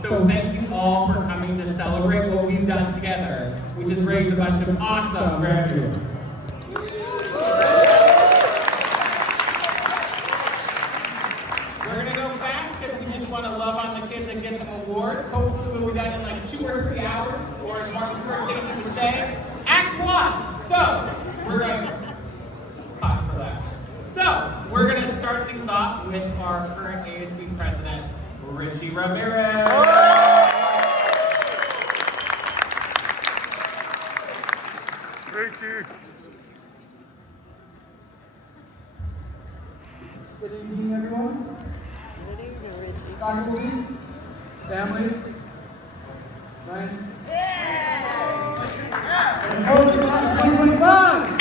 So thank you all for coming to celebrate what we've done together, which is raise a bunch of awesome graduates. We're gonna go fast because we just want to love on the kids and get them awards. Hopefully we'll be done in like 2 or 3 hours, or as Martin Scorsese would say, Act 1. So we're gonna pause for that. So we're gonna start things off with our current ASB president, Richie Ramirez. Thank you. Good evening, everyone. Good evening, Richie. Faculty, family, friends, and coach of class 2025.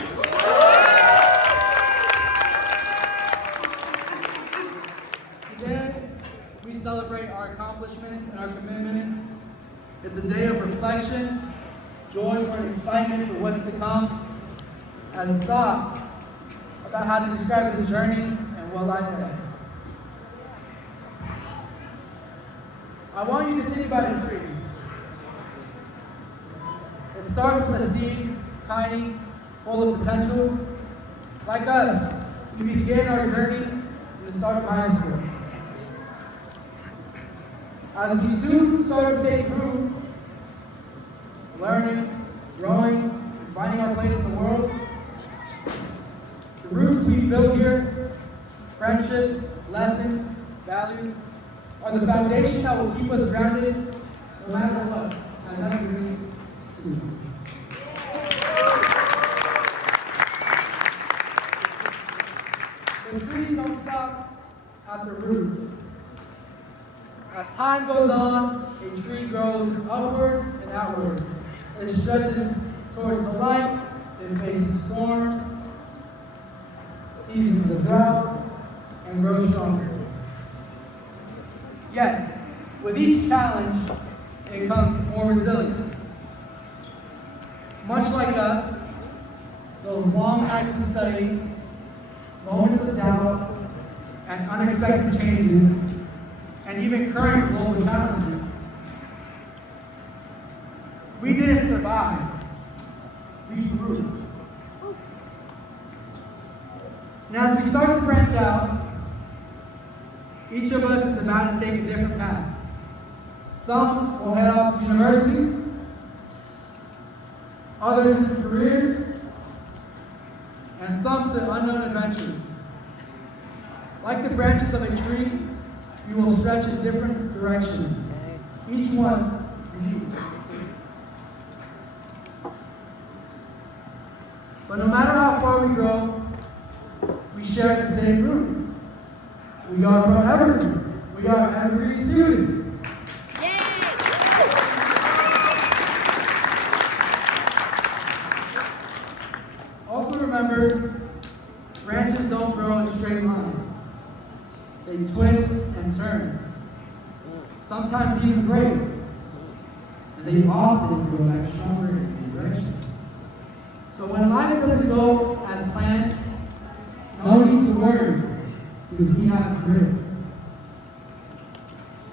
Today, we celebrate our accomplishments and our commitments. It's a day of reflection, joy and excitement for what's to come, as thought about how to describe this journey and what lies ahead. I want you to think about a tree. It starts with a seed, tiny, full of potential. Like us, we begin our journey in the start of high school. As we soon start to take root, learning, growing, and finding our place in the world, the roots we build here, friendships, lessons, values, are the foundation that will keep us grounded no matter what, as underneath students. The trees don't stop at the roots. As time goes on, a tree grows upwards and outwards. It stretches towards the light, it faces storms, seasons of drought, and grows stronger. Yet, with each challenge, it comes more resilience. Much like us, those long nights of study, moments of doubt, and unexpected changes, and even current global challenges, we didn't survive, we grew. And as we start to branch out, each of us is about to take a different path. Some will head off to universities, others into careers, and some to unknown adventures. Like the branches of a tree, we will stretch in different directions, each one unique. But no matter how far we grow, we share the same root. We are from Evergreen. We are Evergreen students. Yay! Also remember, branches don't grow in straight lines. They twist and turn. Sometimes even break. And they often grow back stronger in directions. So when life doesn't go as planned, no need to worry, because we have grit.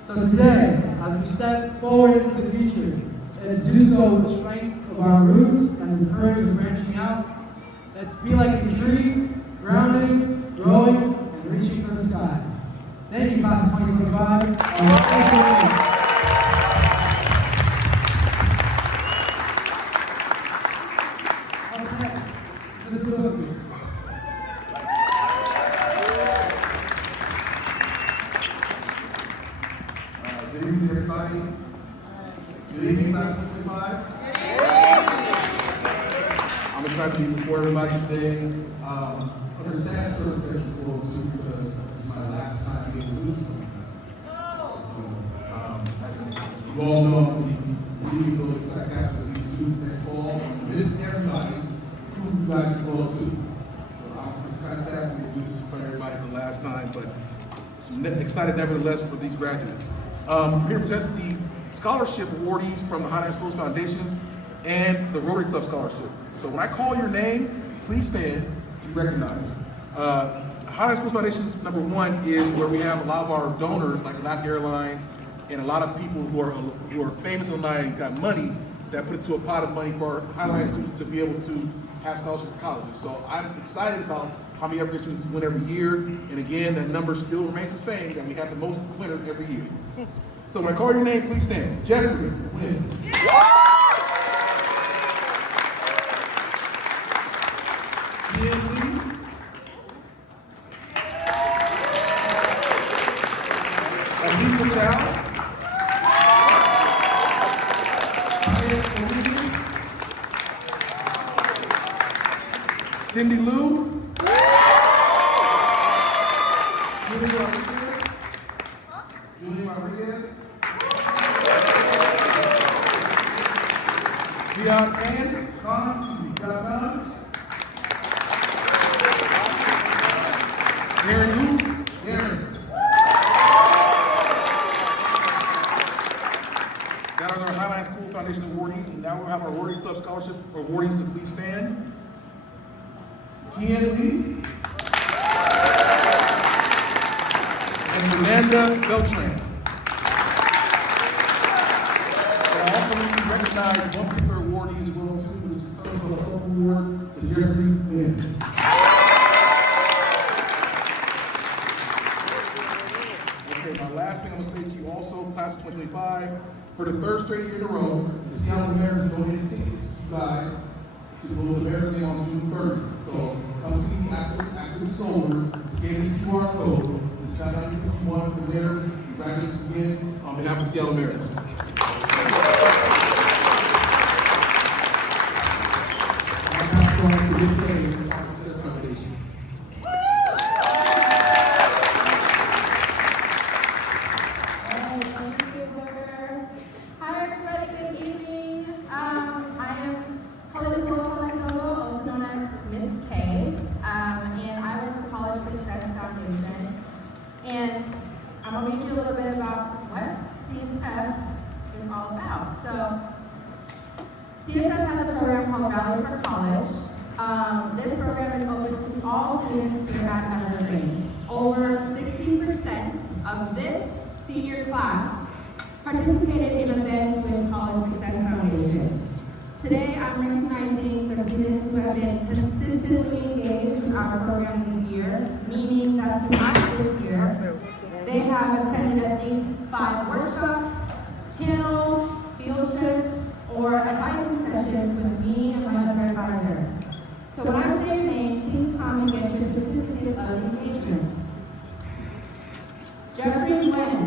So today, as we step forward into the future, let's do so with the strength of our roots and the courage of branching out. Let's be like a tree, grounding, growing, and reaching for the sky. Thank you, class of 2025. Good evening, everybody. Good evening, class of 25. I'm excited to be before everybody today. Under sad circumstances, too, because this is my last time being with you. As you all know, we really go excited after these two next fall. Miss everybody who you guys go up to. So I'm just kind of sad to do this for everybody for the last time, but excited nevertheless for these graduates. Here to present the scholarship awardees from the High Schools Foundations and the Rotary Club Scholarship. So when I call your name, please stand to be recognized. High Schools Foundations #1 is where we have a lot of our donors, like Alaska Airlines, and a lot of people who are famous online got money that put into a pot of money for Highline students to be able to have scholarships for colleges. So I'm excited about how many Evergreen students win every year, and again, that number still remains the same, that we have the most winners every year. So when I call your name, please stand. Jeffrey, win. Ian Lee. Abhi Patel. Cindy Lou. Julie Rodriguez. Dion Khan. Aaron who? Aaron. That is our Highline School Foundation awardees. And now we'll have our Rotary Club Scholarship awardees to please stand. Kian Lee. And Fernanda Beltran. And I also need to recognize one particular awardee as well too, which is the Southern Hope Award to Jeffrey Lynn. Okay, my last thing I'm going to say to you also, class of 2025, for the third straight year in a row, the Seattle Mariners donated tickets to you guys to go to the Mariners game on June 30th. So come see me after it's over, scan the QR code, and shout out to you one of the Mariners. Congratulations again on behalf of the Seattle Mariners. I'm now going to this game, the EHS Foundation. Hi everybody, good evening. I am also known as Miss K, and I work for College Success Foundation. And I'm going to read you a little bit about what CSF is all about. So, CSF has a program called Rally for College. This program is open to all students here at Evergreen. Over 60% of this senior class participated in events with College Success Foundation. Today, I'm recognizing the students who have been consistently engaged in our program this year, meaning that throughout this year, they have attended at least 5 workshops, panels, field trips, or advising sessions with me and my other advisor. So when I say your name, please come and get your certificate of engagement. Jeffrey Nguyen.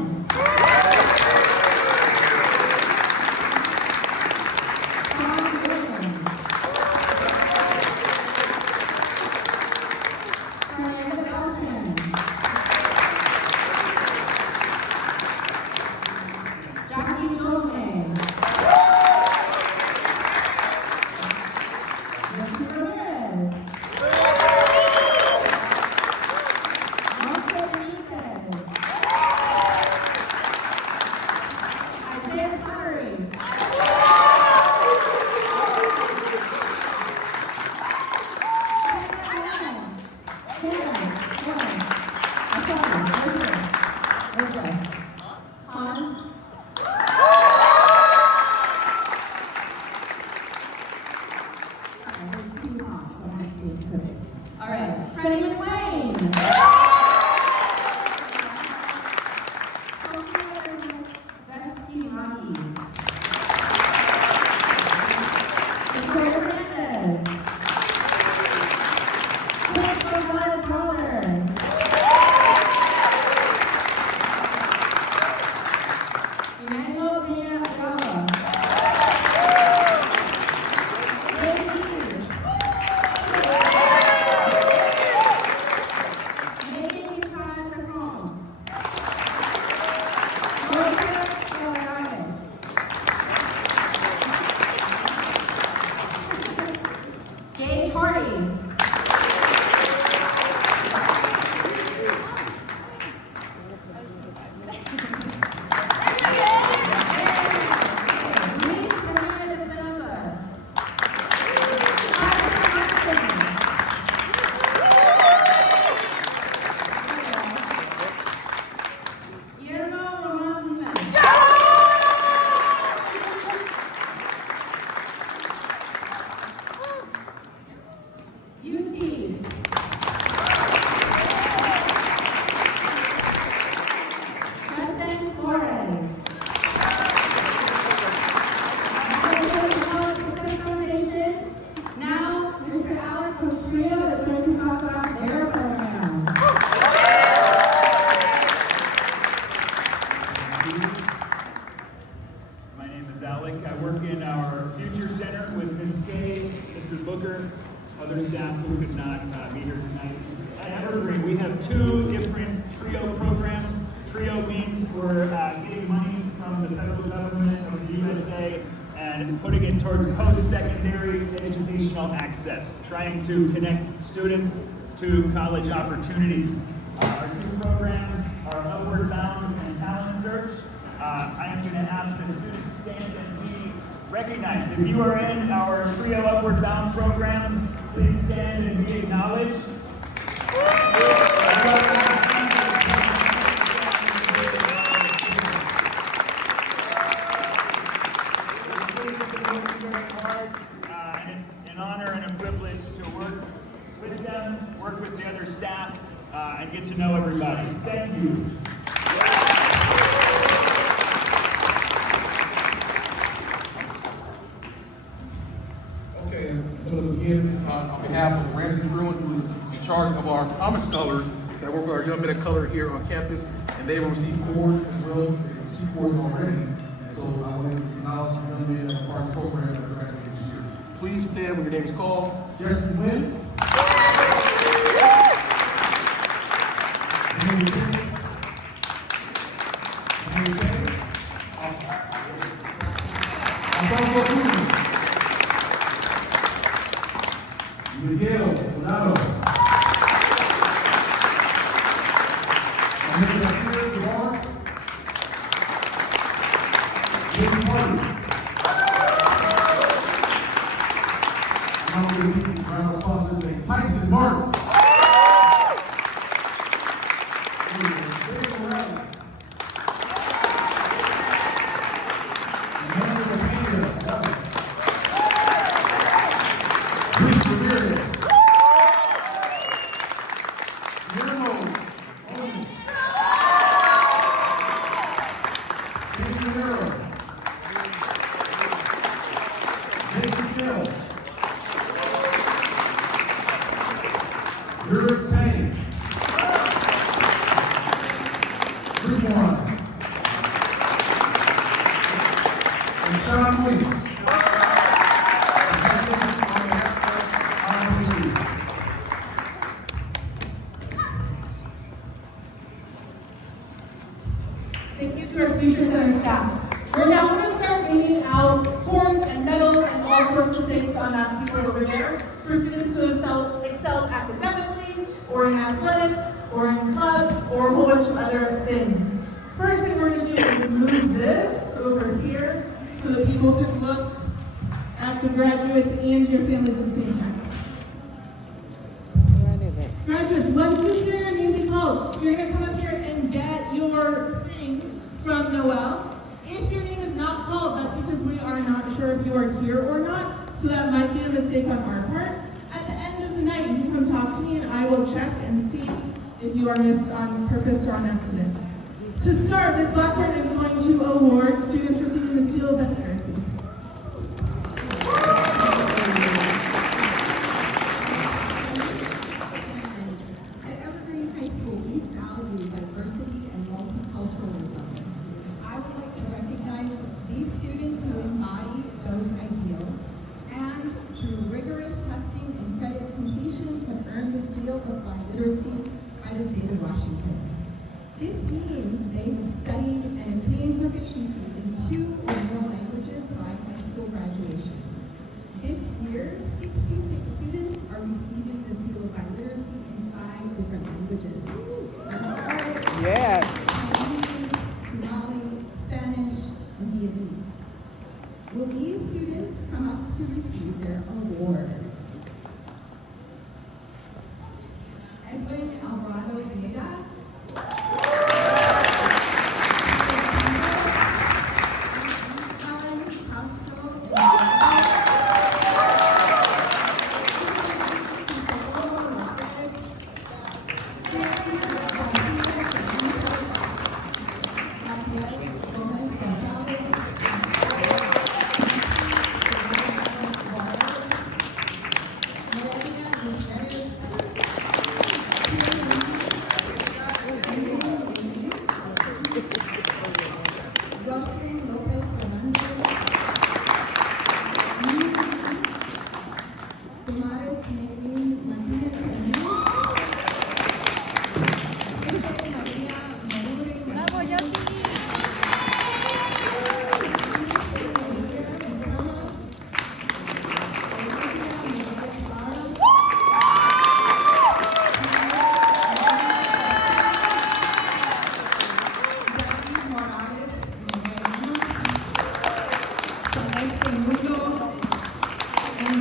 in our Future Center with Ms. Kay, Mr. Booker, other staff who could not be here tonight. At Evergreen, we have 2 different TRIO programs. TRIO means we're getting money from the federal government of the USA and putting it towards post-secondary educational access, trying to connect students to college opportunities. Our 2 programs are Upward Bound and Talent Search. I am going to ask the students to stand and be recognized. If you are in our TRIO Upward Bound program, please stand and be acknowledged. And it's an honor and a privilege to work with them, work with the other staff, and get to know everybody. Thank you. Okay, I'm going to begin on behalf of Ramsey Bruin, who is in charge of our Promise Colors that work with our young men of color here on campus, and they will receive awards as well. They received awards already, and so I want to acknowledge the young men of our program that graduated this year. Please stand when your name is called. Jeffrey Wynn. Miguel Donado. Tyson Martin. Thank you to our Future Center staff. We're now going to start leaving out cords and medals and all sorts of things on that table over there for students who have excelled academically, or in athletics, or in clubs, or a whole bunch of other things. First thing we're going to do is move this over here so that people can look at the graduates and your families at the same time. Graduates, once you hear your name be called, you're going to come up here and get your thing from Noel. If your name is not called, that's because we are not sure if you are here or not, so that might be a mistake on our part. At the end of the night, you can come talk to me and I will check and see if you are missed on purpose or on accident. To start, Ms. Blackburn is going to award students receiving the Seal of Literacy. At Evergreen High School, we value diversity and multiculturalism. I would like to recognize these students who embody those ideals and through rigorous testing and credit completion have earned the Seal of Literacy by the state of Washington. This means they have studied and attained proficiency in 2 or more languages by high school graduation. This year, 66 students are receiving the Seal of Literacy in 5 different languages. Yes. Chinese, Somali, Spanish, and Vietnamese. Will these students come up to receive their award? Edwin Alvarado Pineda. Alan Castro.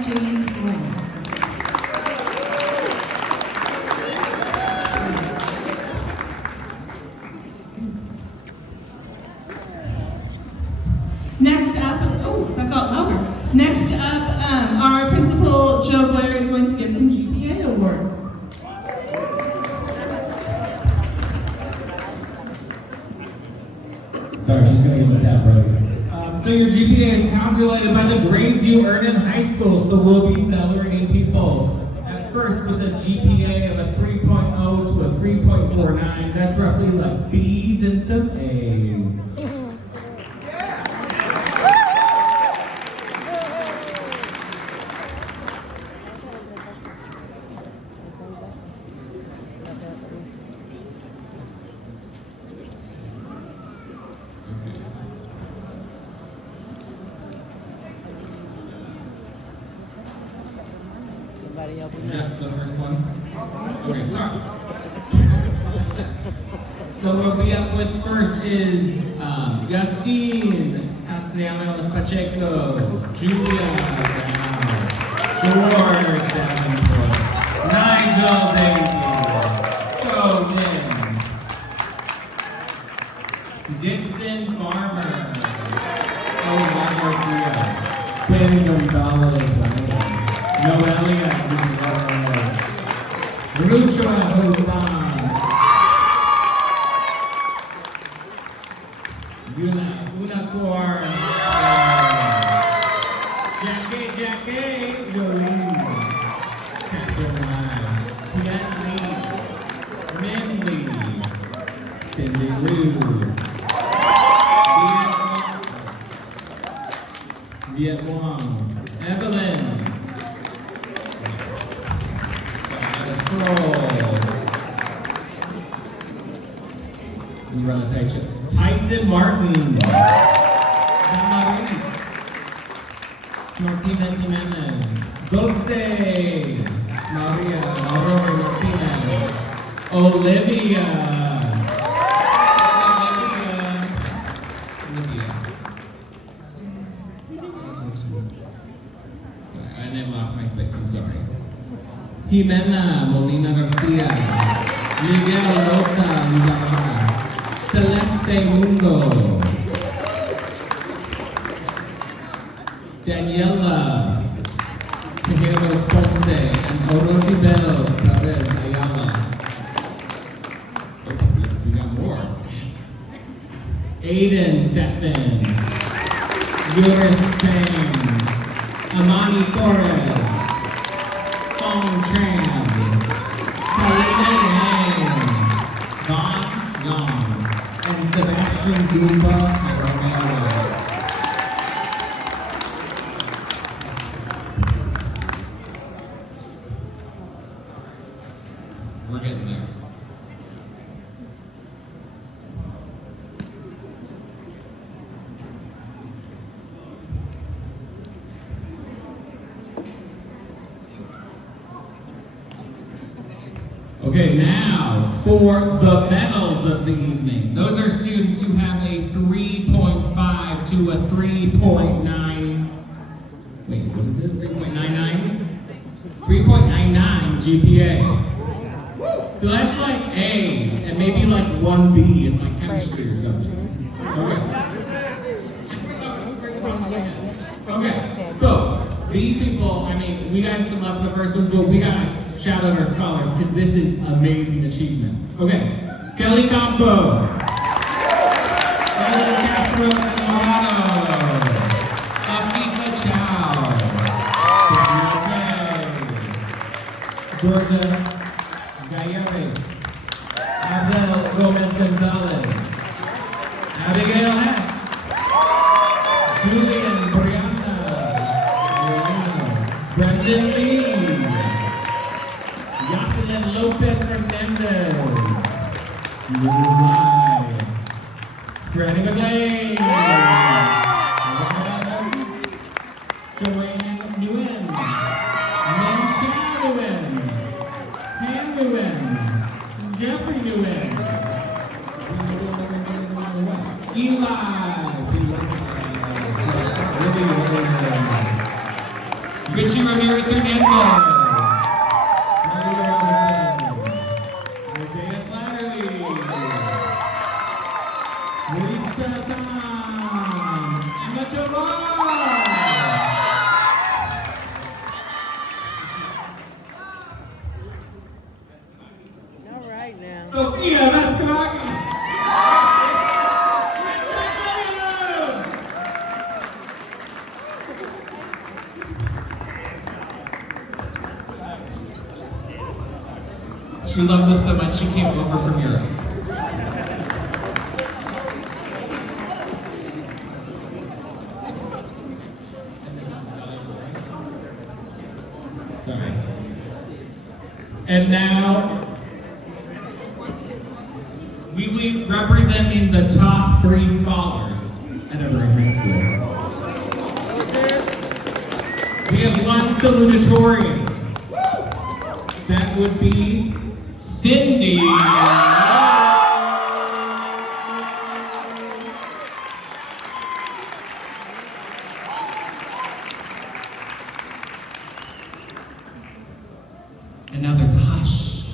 James Lynn. Next up, that got louder. Next up, our principal, Joe Blair, is going to give some GPA awards. Sorry, she's going to give a tap right. So your GPA is calculated by the grades you earn in high school, so we'll be celebrating people at first with a GPA of a 3.0 to a 3.49. That's roughly like B's and some A's. Just the first one? Okay, sorry. So what we'll be up with first is Justine Castellanos Pacheco, Julia George Davenport, Nigel Davies, Cogan, Dixon Farmer, Omar Garcia, Ben Gonzalez, Noelia Rucha Husman, Unicorn, Jackie, Jolene, Catherine, Pianli, Mindy, Cindy Lou, Viet Wong, Evelyn, Tyson Martin, Damaris, Martinez Jimenez, Dulce, Maria, Aurora Martinez, Olivia, I never lost my space, I'm sorry. Jimena Molina Garcia, Miguel Lota Lizarraga, Celeste Mundo, Daniela Tejeros Ponce, and Orosibel Perez Ayala. Oh, we got more. Aiden Stephan, Yoris Chang, Amani Torres, Fong Tran, Kalina Yang, Don Yang, and Sebastian Zumba and Romero. We're getting there. Okay, now for the medals of the evening. Those are students who have a 3.5 to a 3.9. Wait, what is it? 3.99? 3.99 GPA. So that's like A's and maybe like 1B in like chemistry or something. Okay, so these people, I mean, we got some love for the first ones, but we got shout out our scholars because this is amazing achievement. Okay, Kelly Campos, Ellen Castro Morano, Afika Chow, Georgia Galleres, Abel Gomez Gonzalez, Abigail Hess, Julian Brianna, Brendan Lee, Jocelyn Lopez Hernandez, Freddie McLean, Joanne Nguyen, Nancy Nguyen, Han Nguyen, Jeffrey Nguyen, Eli, Richie Ramirez Hernandez. Maria Robinson. Isaiah Slattery. Luis Tom. Emma Tovar. All right now. Sophia Vascavagi. She loves us so much she came over from Europe. Sorry. And now, we will be representing the top 3 scholars at Everett High School. We have one salutatorian. That would be Cindy. And now there's a hush.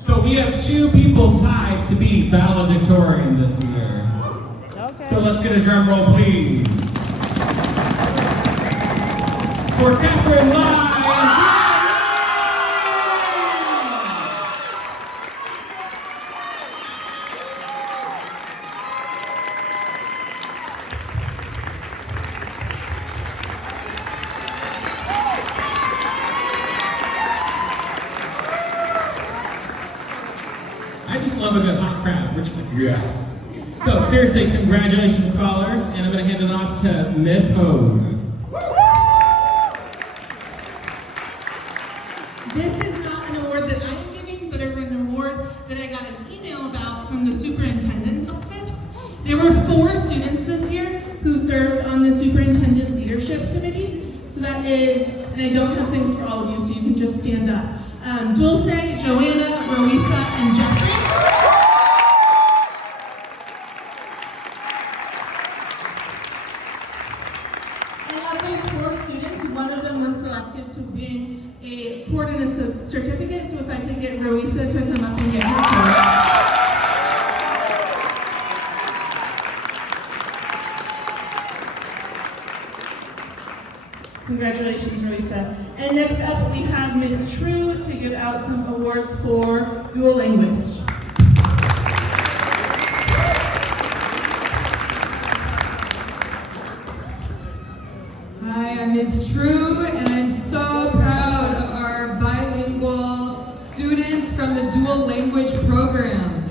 So we have 2 people tied to be valedictorian this year. Okay. So let's get a drum roll, please. For Catherine Lai and John. I just love a good hot crowd. We're just like, yes. So seriously, congratulations, scholars, and I'm going to hand it off to Miss Hogue. This is not an award that I am giving, but an award that I got an email about from the superintendent's office. There were 4 students this year who served on the superintendent leadership committee. So that is, and I don't have things for all of you, so you can just stand up. Dulce, Joanna, Rowisa, and Jeffrey. And of those 4 students, one of them was selected to win a cord and a certificate. So if I could get Rowisa to come up and get her cord. Congratulations, Rowisa. And next up, we have Miss True to give out some awards for dual language. Hi, I'm Ms. True, and I'm so proud of our bilingual students from the dual language program.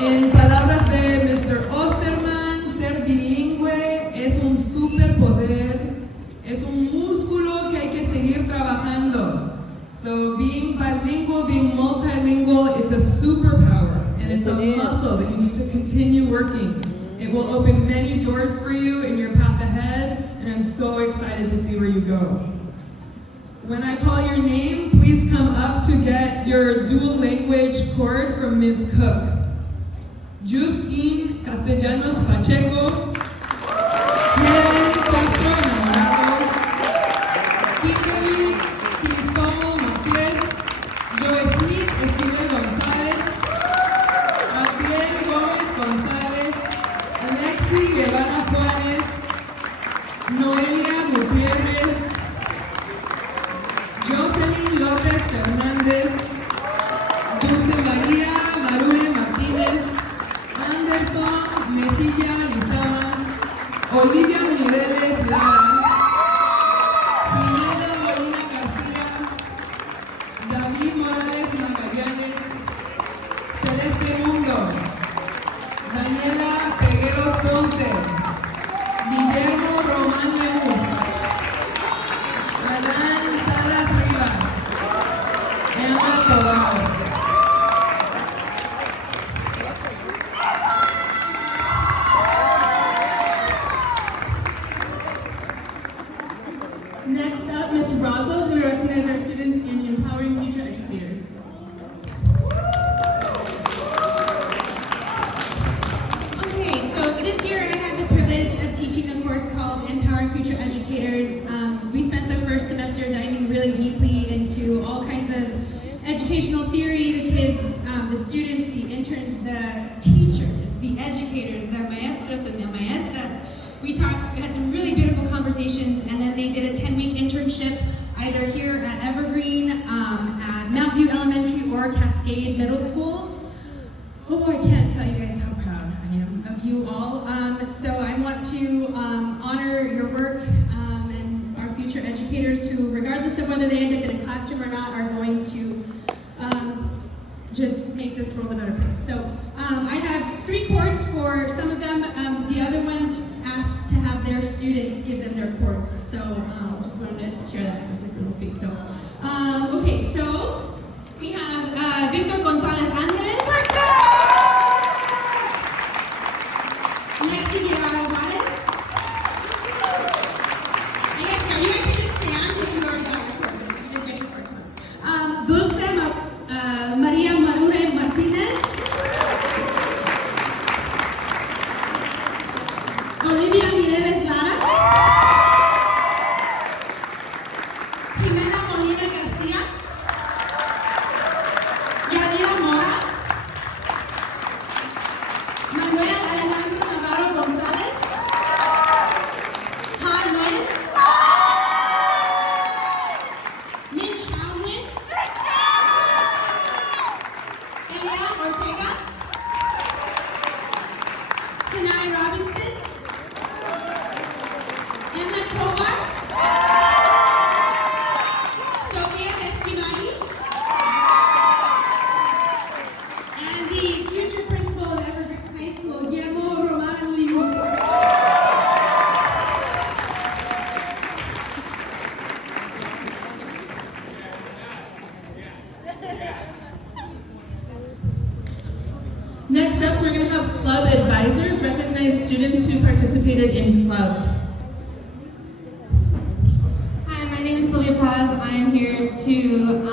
En palabras de Mr. Osterman, ser bilingüe es un superpoder, es un músculo que hay que seguir trabajando. So being bilingual, being multilingual, it's a superpower, and it's a muscle that you need to continue working. It will open many doors for you in your path ahead, and I'm so excited to see where you go. When I call your name, please come up to get your dual language cord from Ms. Cook. Justin Castellanos Pacheco, Helen Castro Enamorado, Kimberly Cristomo Matias, Joe Smith Esquivel González, Abdiel Gómez González, Alexi Guevara Juárez, Noelia Gutiérrez, Jocelyn López Fernández, Dulce María Marule Martínez, Anderson Mejilla Lizama, Olivia Mireles Lara, Jimena Molina García, David Morales Magallanes, Celeste Mundo, Daniela Pegueros Ponce, Guillermo Román Lemus, Adán Salas Rivas, Emma Tobar. Next up, Ms. Razzo is going to recognize our students in Empowering Future Educators. Okay, so this year I had the privilege of teaching a course called Empowering Future Educators. We spent the first semester diving really deeply into all kinds of educational theory, the kids, the students, the interns, the teachers, the educators, the maestros and the maestras. We had some really beautiful conversations, and then they did a 10-week internship either here at Evergreen, at Mount View Elementary, or Cascade Middle School. Oh, I can't tell you guys how proud I am of you all. So I want to honor your work and our future educators who, regardless of whether they end up in a classroom or not, are going to just make this world a better place. So I have 3 quotes for some of them. The other ones asked to have their students give them their quotes. So just wanted to share that because it was really sweet. So, okay, so we have Victor Gonzalez Angeles. Lexi Guevara Juarez. You guys can just stand if you already got your quote. You did get your quote. Dulce Maria Marure Martinez. Olivia Mireles Lara. Jimena Molina Garcia. Yadira Mora. Manuel Alejandro Navarro González. Han López. Min Chao-Win. Elia Ortega. Sinai Robinson. Emma Tovar. Sofia Esquimani. And the future principal of Evergreen High School, Guillermo Roman Linus. Next up, we're going to have club advisors recognize students who participated in clubs. Hi, my name is Sylvia Paz. I am here to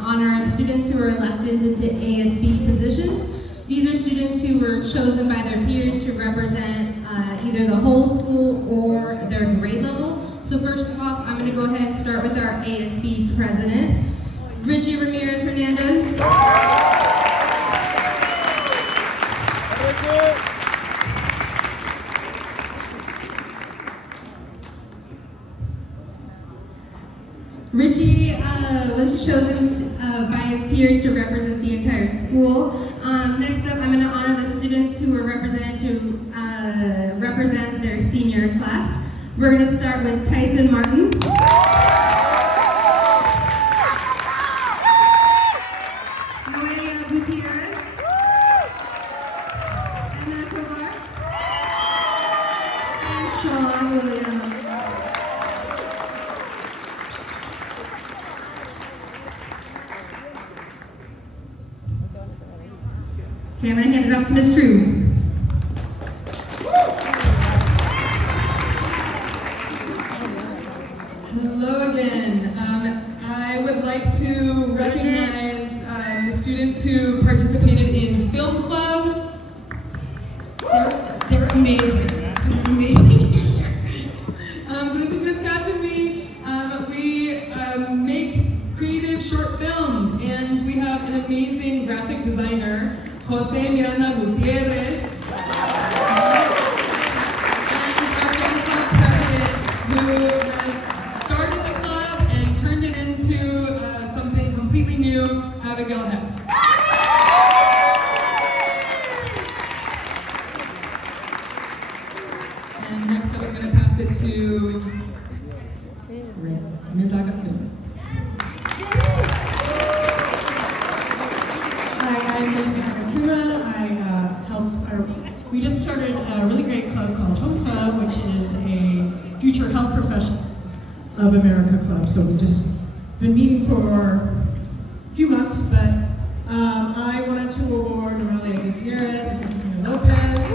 honor the students who were elected into ASB positions. These are students who were chosen by their peers to represent either the whole school or their grade level. So first off, I'm going to go ahead and start with our ASB president, Richie Ramirez Hernandez. Richie was chosen by his peers to represent the entire school. Next up, I'm going to honor the students who were represented to represent their senior class. We're going to start with Tyson Martin. Noelia Gutierrez. Anna Tovar. And Sean Williams. Okay, I'm going to hand it off to Ms. True. Hello again. I would like to recognize the students who participated in film club. They're amazing. It's been amazing. So this is Miss Katz and me. We make creative short films, and we have an amazing graphic designer, Jose Miranda Gutierrez, and our film club president, who has started the club and turned it into something completely new, Abigail Hess. And next up, I'm going to pass it to Ms. Agatsuma. Hi, I'm Ms. Agatsuma. We just started a really great club called HOSA, which is a Future Health Professionals of America club. So we've just been meeting for a few months, but I wanted to award Aurelia Gutierrez and Christina Lopez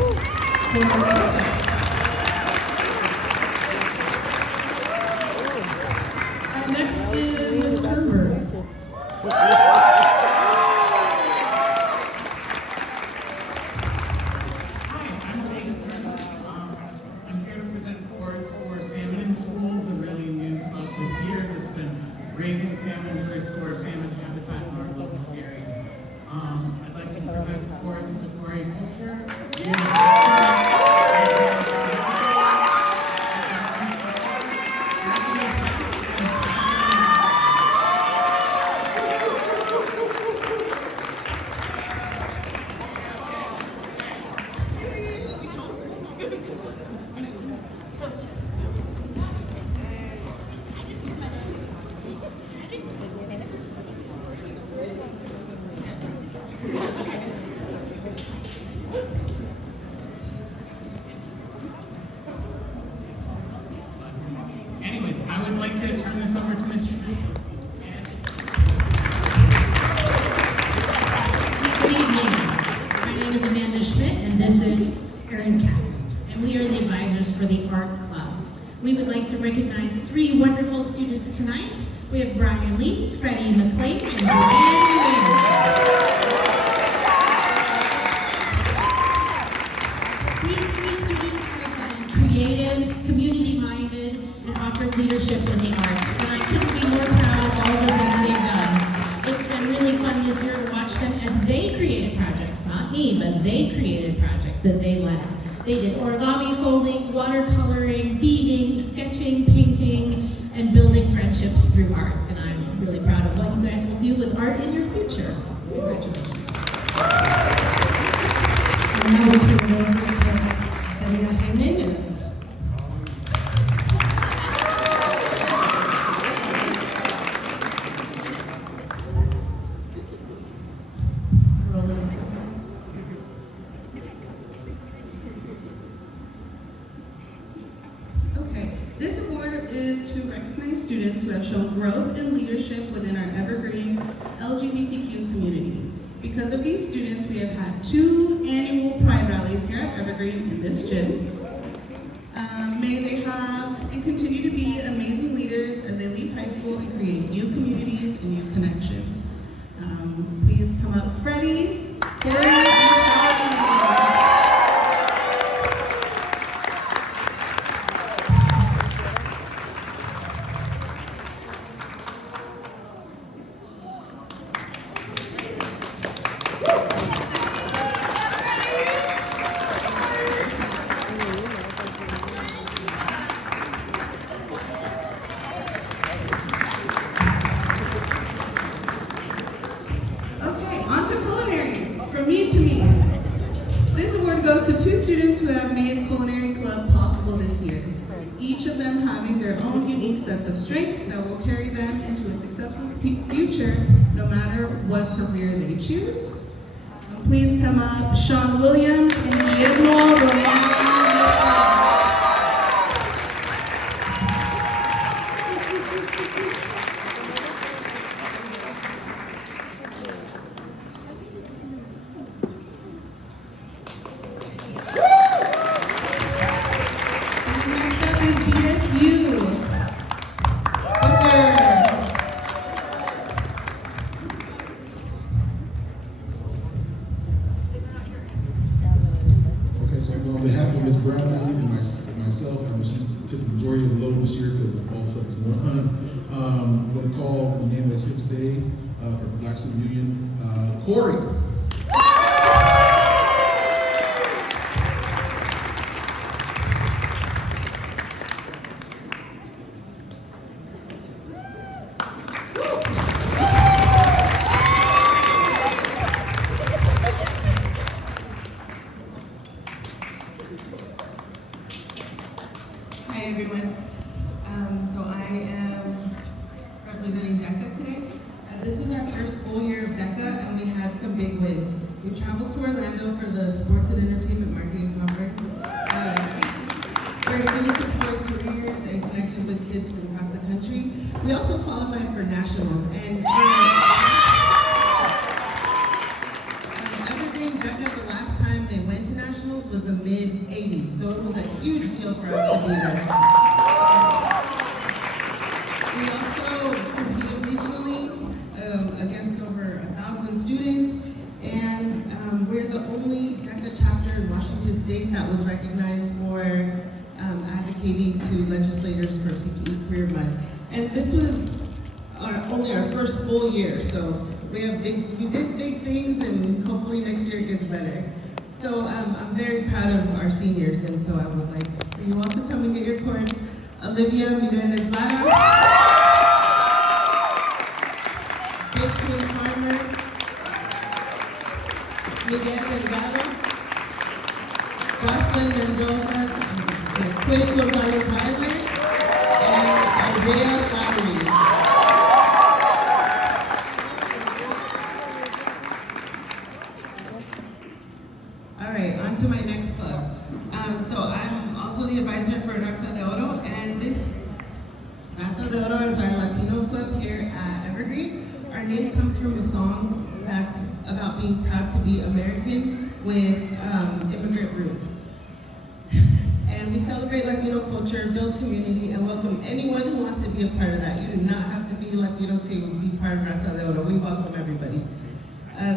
for HOSA. Next is Ms. Turnberg. I'm here salmon to restore salmon habitat in our local area. I'd like to present awards to Corey Culture. Anyways, I would like to turn this over to Mr. Good evening. My name is Amanda Schmidt, and this is Erin Katz, and we are the advisors for the Art Club. We would like to recognize 3 wonderful students tonight. We have Brian Lee, Freddie McLean, and Joanne Wayne. These 3 students have been creative, community-minded, and offered leadership in the arts, and I couldn't be more proud of all the things they've done. It's been really fun this year to watch them as they created projects, not me, but they created projects that they led. They did origami folding, watercoloring, beading, sketching, painting, and building friendships through art. And I'm really proud of what you guys will do with art in your future. Congratulations. And now we turn it over to Celia Jimenez. Okay, this award is to recognize students who have shown growth and leadership within our evergreen LGBTQ community. Because of these students, we have had 2 annual Pride rallies here at Evergreen in this gym. May they have and continue to be amazing leaders as they leave high school and create new communities and new connections. Please come up, Freddie, Corey, and Charlie. Okay, on to culinary. From me to me. This award goes to 2 students who have made Culinary Club possible this year. Each of them having their own unique sets of strengths that will carry them into a successful future, no matter what career they choose. Please come up, Sean Williams and Guillermo Roman. Next up is BSU. Booker. Okay, so on behalf of Ms. Bradley and myself, I know she took the majority of the load this year because all stuff is going on. I'm going to call the name that's here today for Black Student Union, Corey. Hi everyone. So I am representing DECA today. This was our first full year of DECA and we had some big wins. We traveled to Orlando for the Sports and Entertainment Marketing Conference. Where students explored careers and connected with kids from across the country. We also qualified for nationals and Evergreen DECA, the last time they went to nationals was the mid-'80s, so it was a huge deal for us to be there. We also competed regionally against over 1,000 students, and we're the only DECA chapter in Washington State that was recognized for advocating to legislators for CTE Career Month. And this was only our first full year, so we did big things, and hopefully next year it gets better. So I'm very proud of our seniors, and so I would like for you all to come and get your cords. Olivia Mireles Lara, Dixon Farmer, Miguel Delgado, Jocelyn Mendoza, Quinn Gonzalez Wilder, and Isaiah Flattery. All right, on to my next club. So I'm also the advisor for Raza de Oro, and this Raza de Oro is our Latino club here at Evergreen. Our name comes from a song that's about being proud to be American with immigrant roots. And we celebrate Latino culture, build community, and welcome anyone who wants to be a part of that. You do not have to be Latino to be part of Raza de Oro. We welcome everybody.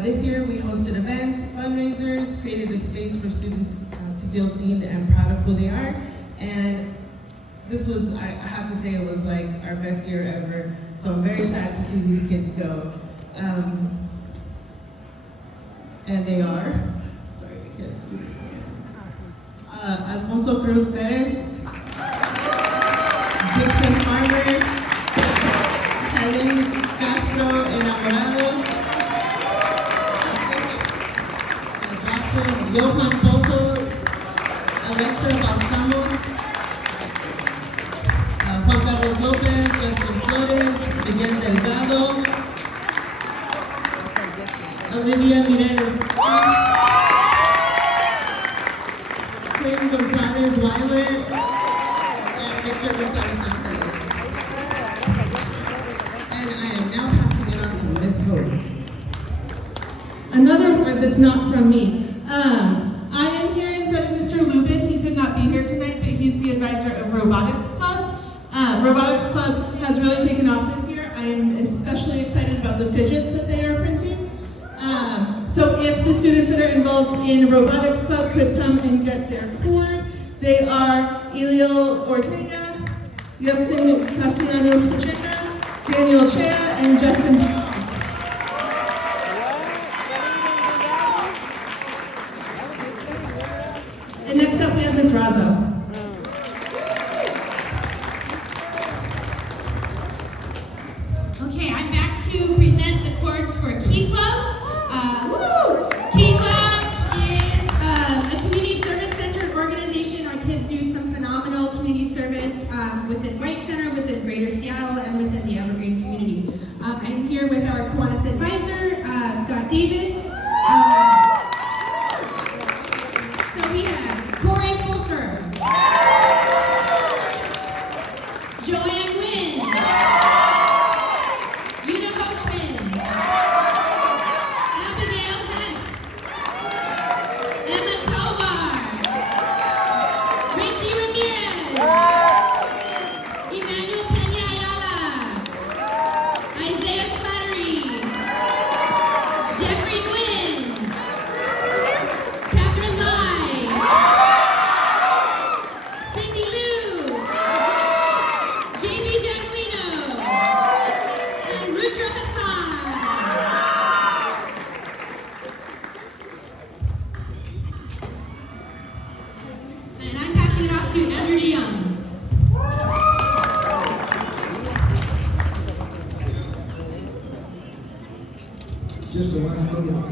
This year we hosted events, fundraisers, created a space for students to feel seen and proud of who they are. And this was, I have to say, it was like our best year ever. So I'm very sad to see these kids go. And they are, sorry, because Alfonso Cruz Perez, Dixon Farmer, Helen Castro Enamorado, Johan Pozos, Alexa Balsamos, Juan Carlos Lopez, Justin Flores, Miguel Delgado, Olivia Mireles, Quinn Gonzalez Weiler, and Victor Gonzalez Santos. And I am now passing it on to Ms. Hope. Another word that's not from me. I am here instead of Mr. Lubin. He could not be here tonight, but he's the advisor of Robotics Club. Robotics Club has really taken off this year. I am especially excited about the fidgets that they are printing. So if the students that are involved in Robotics Club could come and get their cord, they are Eliel Ortega, Justin Castellanos Pacheco, Daniel Chea, and Justin Hawes. And next up we have Ms. Razo. Okay, I'm back to present the chords for Key Club. Key Club is a community service centered organization. Our kids do some phenomenal community service within White Center, within Greater Seattle, and within the Evergreen community. I'm here with our Kiwanis advisor, Scott Davis. So we have Corey Folker, Joanne Wynn, Una Coachman, Abigail Hess, Emma Tovar, Richie Ramirez, Emmanuel Pena Ayala, Isaiah Slattery, Jeffrey Nguyen, Catherine Lai, Cindy Liu, JB Jagalino, and Rudra Hassan. And I'm passing it off to Andrew DeYoung. Just a one little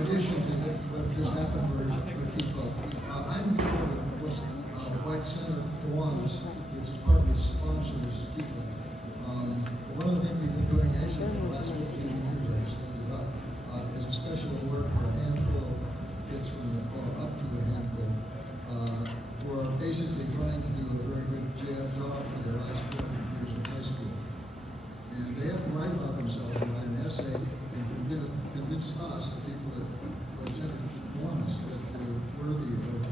addition to what just happened for Key Club. I'm with White Center Kiwanis, which is partly sponsored this Key Club. One of the things we've been doing actually for the last 15 years, I just ended up, is a special award for a handful of kids from up to a handful, who are basically trying to do a very good job for their last 40 years in high school. And they have to write about themselves and write an essay and convince us, the people that attended Kiwanis, that they're worthy of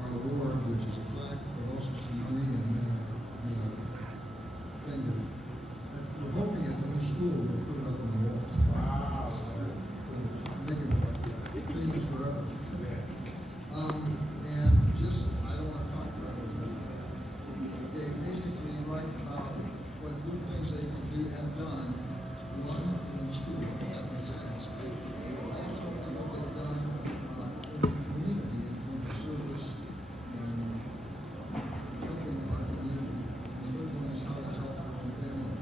our award, which is a plaque, but also some money and thing that we're hoping at the new school we'll put it up on the wall. Wow. Make it famous forever. And just, I don't want to talk about it, but they basically write about what two things they can do have done. One in school, that makes sense. But also what they've done in the community in terms of service and helping our community. The third one is how to help our own family.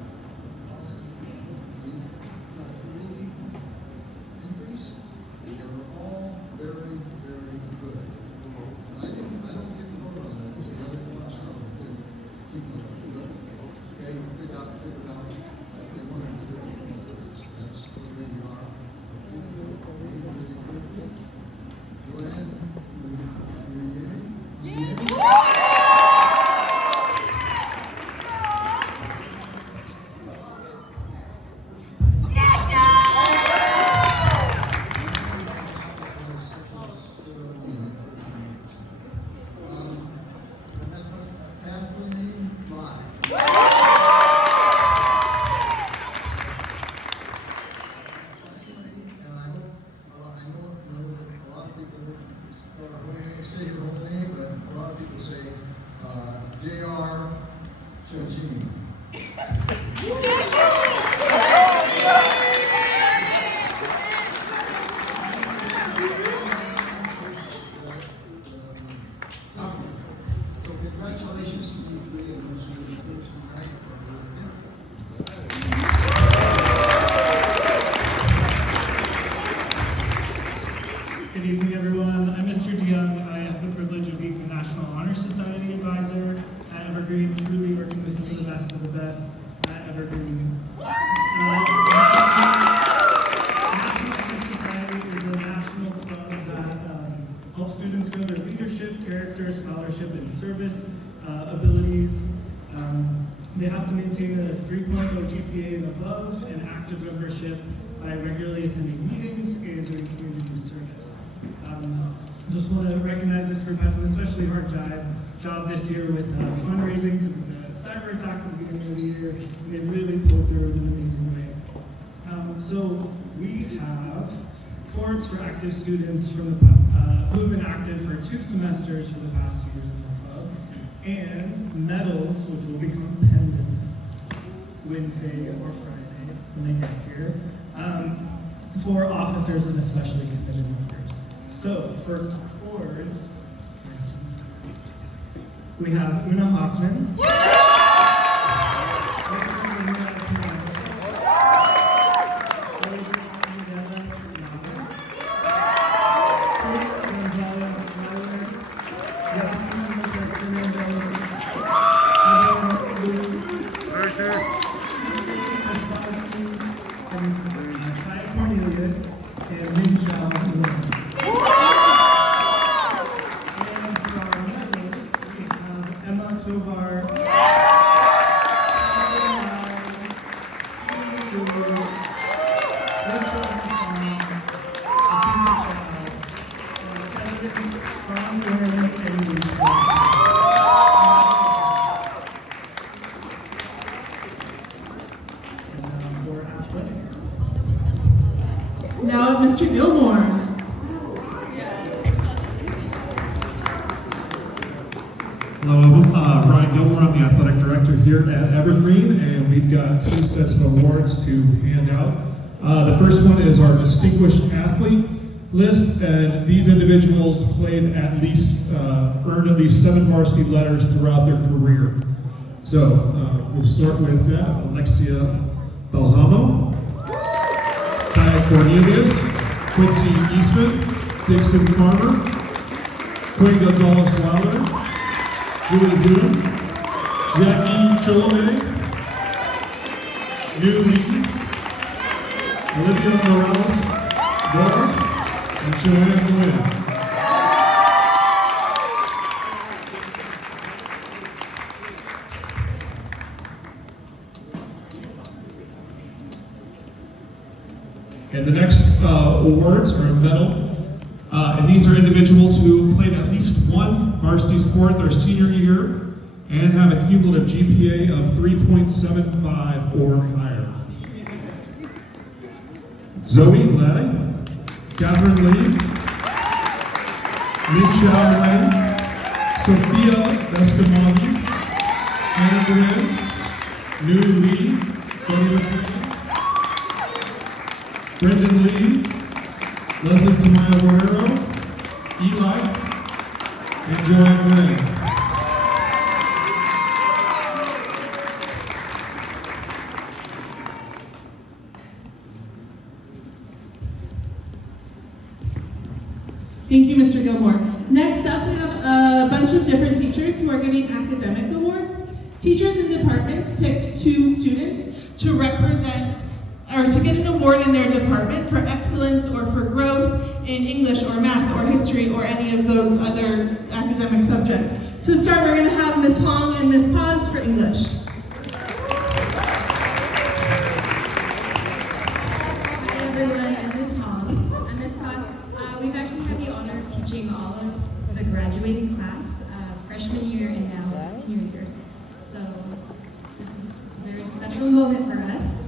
We've got 3 entries. They are all very, very good. I don't get to vote on that because the other ones are keep them up. Okay, figure out if they want to do it. That's where we are. Joanne, say her whole name, but a lot of people say J.R. Chojin. So congratulations to you three and those who are the first tonight. Good evening, everyone. I'm Mr. DeYoung. I have the privilege of being the National Honor Society Advisor at Evergreen, truly working with some of the best at Evergreen. National Honor Society is a national club that helps students grow their leadership, character, scholarship, and service abilities. They have to maintain a 3.0 GPA and above and active membership by regularly attending meetings and doing community service. Just want to recognize this group having an especially hard job this year with fundraising because of the cyber attack at the beginning of the year. And they really pulled through in an amazing way. So we have cords for active students from the, who have been active for 2 semesters for the past years in the club, and medals, which will become pendants Wednesday or Friday when they get here, for officers and especially committed members. So for cords, we have Una Hoffman. Now, Mr. Gilmore. Hello, I'm Ryan Gilmore. I'm the athletic director here at Evergreen, and we've got 2 sets of awards to hand out. The first one is our Distinguished Athlete list, and these individuals played at least, earned at least 7 varsity letters throughout their career. So we'll start with Alexia Balsamo, Dia Cornelius, Quincy Eastman, Dixon Farmer, Quinn Gonzalez Wilder, Julie Boone, Jackie Cholome, New Lee, Olivia Morales Moore, and Joanne Nguyen. And the next awards are a medal. And these are individuals who played at least 1 varsity sport their senior year and have a cumulative GPA of 3.75 or higher. Zoe Lai, Catherine Lee, Min Chao Wen, Sophia Vescamagi, Anna Nguyen, Nu Lee, Brendan Lee, Leslie Tamayo Guerrero, Eli, and Joanne Gray. Thank you, Mr. Gilmore. Next up, we have a bunch of different teachers who are giving academic awards. Teachers and departments picked 2 students to represent or to get an award in their department for excellence or for growth in English or math or history or any of those other academic subjects. To start, we're going to have Ms. Hong and Ms. Paz for English. Hi everyone, I'm Ms. Hong. I'm Ms. Paz. We've actually had the honor of teaching all of the graduating class, freshman year and now senior year. So this is a very special moment for us.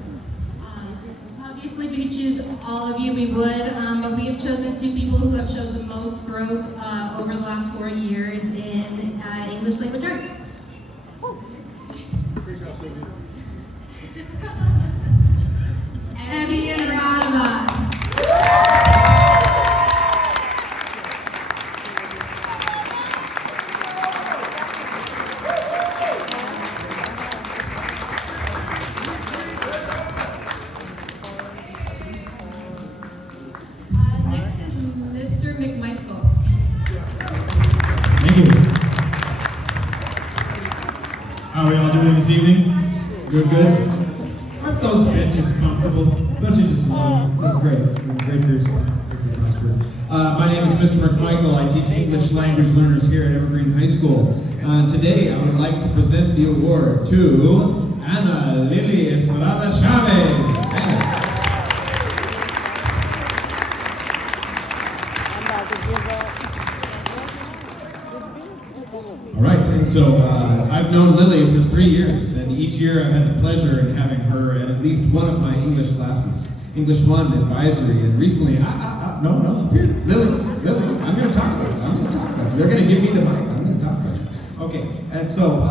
Obviously, if we could choose all of you, we would, but we have chosen 2 people who have showed the most growth over the last 4 years in English language arts. Evie and Radha. Next is Mr. McMichael. Thank you. How are we all doing this evening? Good? Aren't those benches comfortable? Don't you just love them? This is great. Great for your spine. Great for your posture. My name is Mr. McMichael. I teach English language learners here at Evergreen High School. Today, I would like to present the award to Ana Lily Estrada Chavez. Anna. All right, and so I've known Lily for 3 years, and each year I've had the pleasure in having her at least one of my English classes, English 1 advisory, and recently, no, up here, Lily, I'm going to talk about you. They're going to give me the mic. I'm going to talk about you. Okay, and so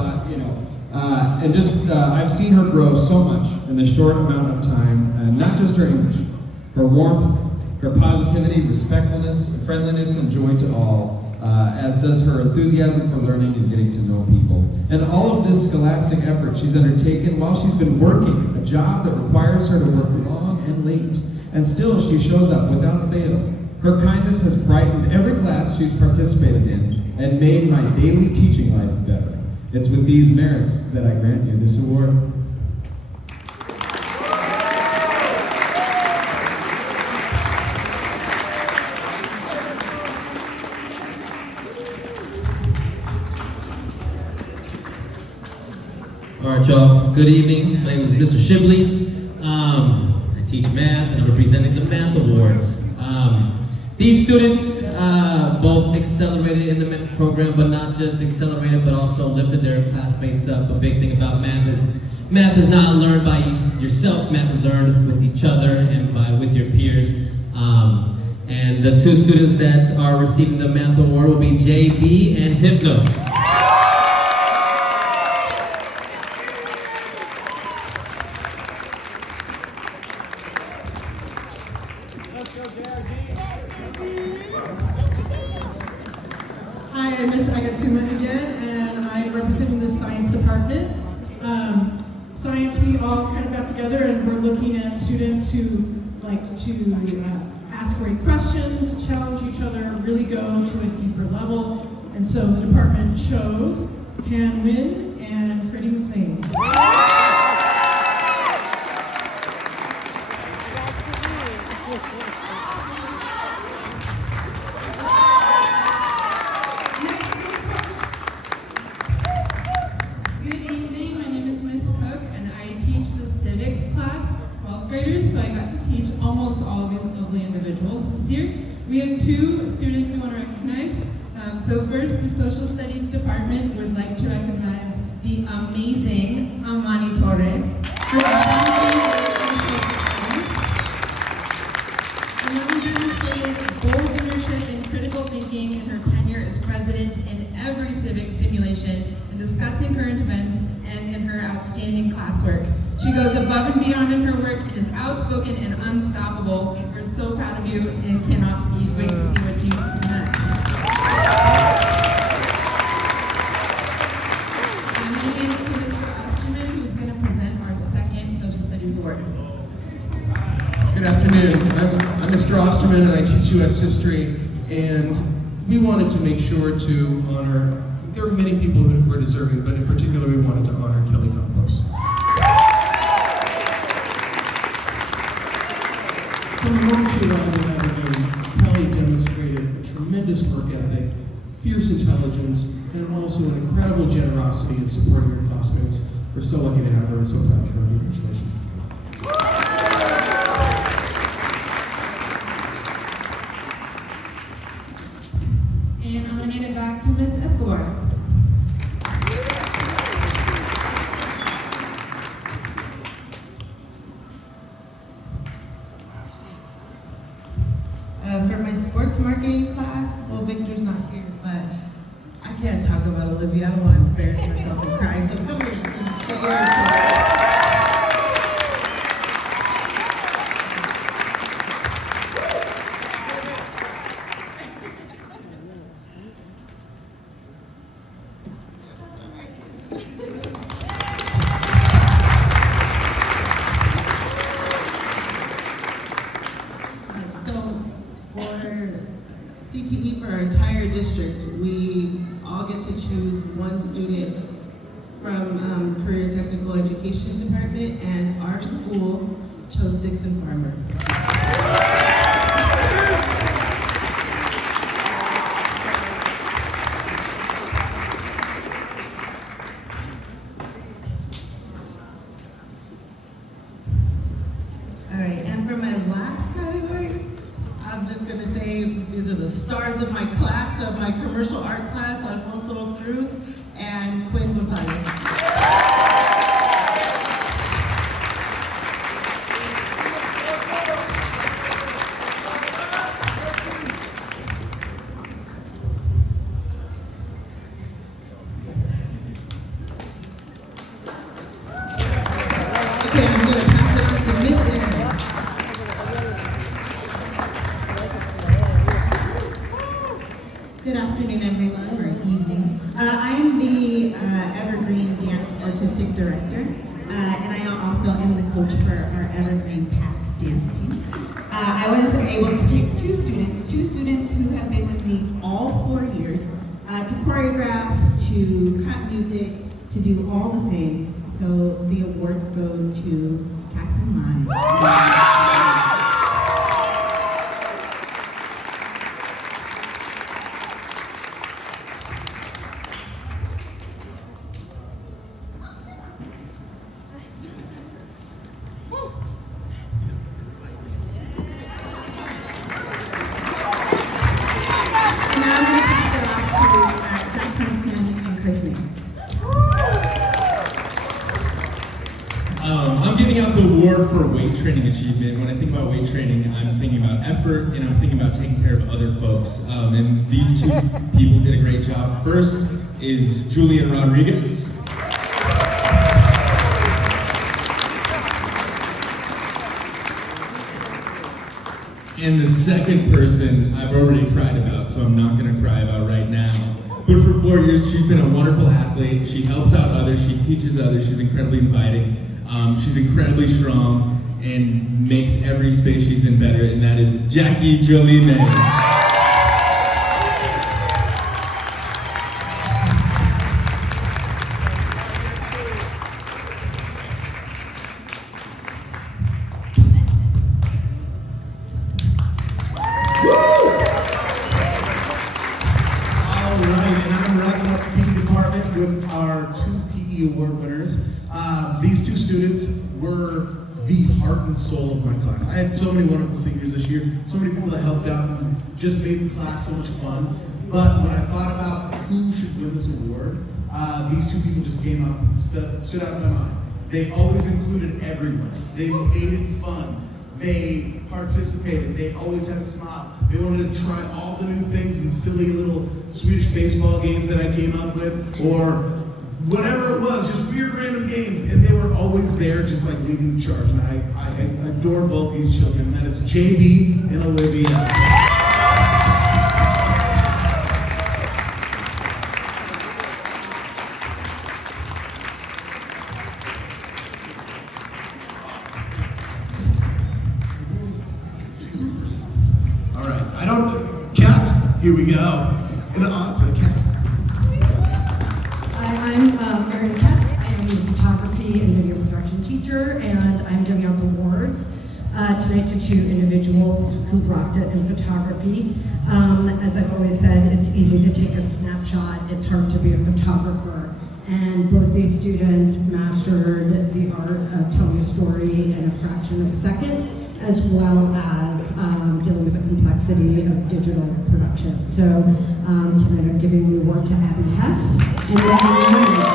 I've seen her grow so much in the short amount of time, not just her English, her warmth, her positivity, respectfulness, friendliness, and joy to all. As does her enthusiasm for learning and getting to know people. And all of this scholastic effort she's undertaken while she's been working a job that requires her to work long and late. And still she shows up without fail. Her kindness has brightened every class she's participated in and made my daily teaching life better. It's with these merits that I grant you this award. All right, y'all. Good evening. My name is Mr. Shibley. I teach math, and I'm representing the Math Awards. These students both accelerated in the math program, but not just accelerated, but also lifted their classmates up. A big thing about math is not learned by yourself. Math is learned with each other and with your peers. And the 2 students that are receiving the Math Award will be JB and Hypnos. Hi, I'm Miss Agatsuma again, and I'm representing the science department. Science, we all kind of got together and we're looking at students who like to ask great questions, challenge each other, really go to a deeper level. And so the department chose Han Win and Freddie McLean. Good evening, my name is Miss Cook and I teach the civics class for 12th graders, so I got to teach almost all of these lovely individuals this year. We have 2 students we want to recognize. So first, the social studies department would like to recognize the amazing Amani Torres for demonstrated bold leadership and critical thinking in her tenure as president in every civic simulation and discussing current events and in her outstanding classwork. She goes above and beyond in her work and is outspoken and unstoppable. We're so proud of you and cannot wait to see what you do next. I'm going to hand it to Mr. Osterman, who's going to present our second Social Studies Award. Good afternoon. I'm Mr. Osterman and I teach U.S. history, and we wanted to make sure to honor, there are many people who are deserving, but in particular we wanted to honor Kelly Campos. From the work she did in Evergreen, Kelly demonstrated a tremendous work ethic, fierce intelligence, and also an incredible generosity in supporting her classmates. We're so lucky to have her and so proud of her. Congratulations. And I'm going to hand it back to Ms. Escobar. For my sports marketing class, well, Victor's not here, but I can't talk about Olivia. I don't want to embarrass myself and cry, so come here. Get your CTE for our entire district, we all get to choose one student from Career Technical Education Department, and our school chose Dixon Farmer. All right, and for my last category, I'm just going to say these are the stars of my class, of my commercial art class, Alfonso Cruz and Quinn Gonzalez. Okay, I'm going to pass it on to Miss Erin. Good afternoon, everyone, or evening. I am the Evergreen Dance Artistic Director, and I also am the coach for our Evergreen Pack dance team. I was able to pick two students who have been with me all 4 years, to choreograph, to cut music, to do all the things. So the awards go to Catherine Lai. I'm giving out the award for weight training achievement. When I think about weight training, I'm thinking about effort and I'm thinking about taking care of other folks. And these two people did a great job. First is Julian Rodriguez. And the second person I've already cried about, so I'm not going to cry about right now. But for 4 years, she's been a wonderful athlete. She helps out others, she teaches others, she's incredibly inviting. She's incredibly strong and makes every space she's in better, and that is Jackie Jolie May. With our two PE award winners. These two students were the heart and soul of my class. I had so many wonderful seniors this year, so many people that helped out and just made the class so much fun. But when I thought about who should win this award, these two people just came up, stood out in my mind. They always included everyone. They made it fun. They participated. They always had a smile. They wanted to try all the new things and silly little Swedish baseball games that I came up with, or whatever it was, just weird random games, and they were always always there, just like leading the charge. And I adore both these children. That is JB and Olivia. Here we go. And on to Kat. I'm Erin Katz. I am a photography and video production teacher, and I'm giving out the awards tonight to two individuals who rocked it in photography. As I've always said, it's easy to take a snapshot. It's hard to be a photographer. And both these students mastered the art of telling a story in a fraction of a second, as well as dealing with the complexity of digital production. So tonight I'm giving the award to Abby Hess and Megan.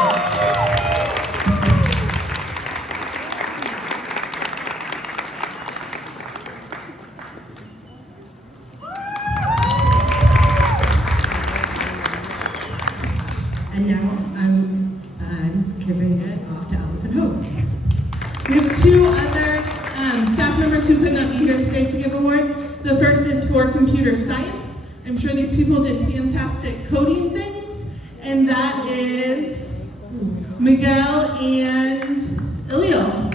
And now I'm giving it off to Allison Hope. We have two other staff members who could not be here today to give awards. The first is for computer science. I'm sure these people did fantastic coding things. And that is Miguel and Ilio.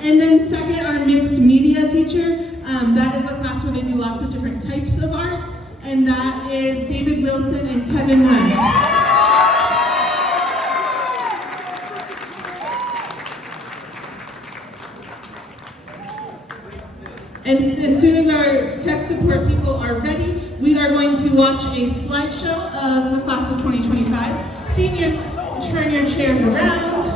And then second, our mixed media teacher. That is a class where they do lots of different types of art. And that is David Wilson and Kevin Webb. And as soon as our tech support people are ready, we are going to watch a slideshow of the class of 2025. Senior, turn your chairs around.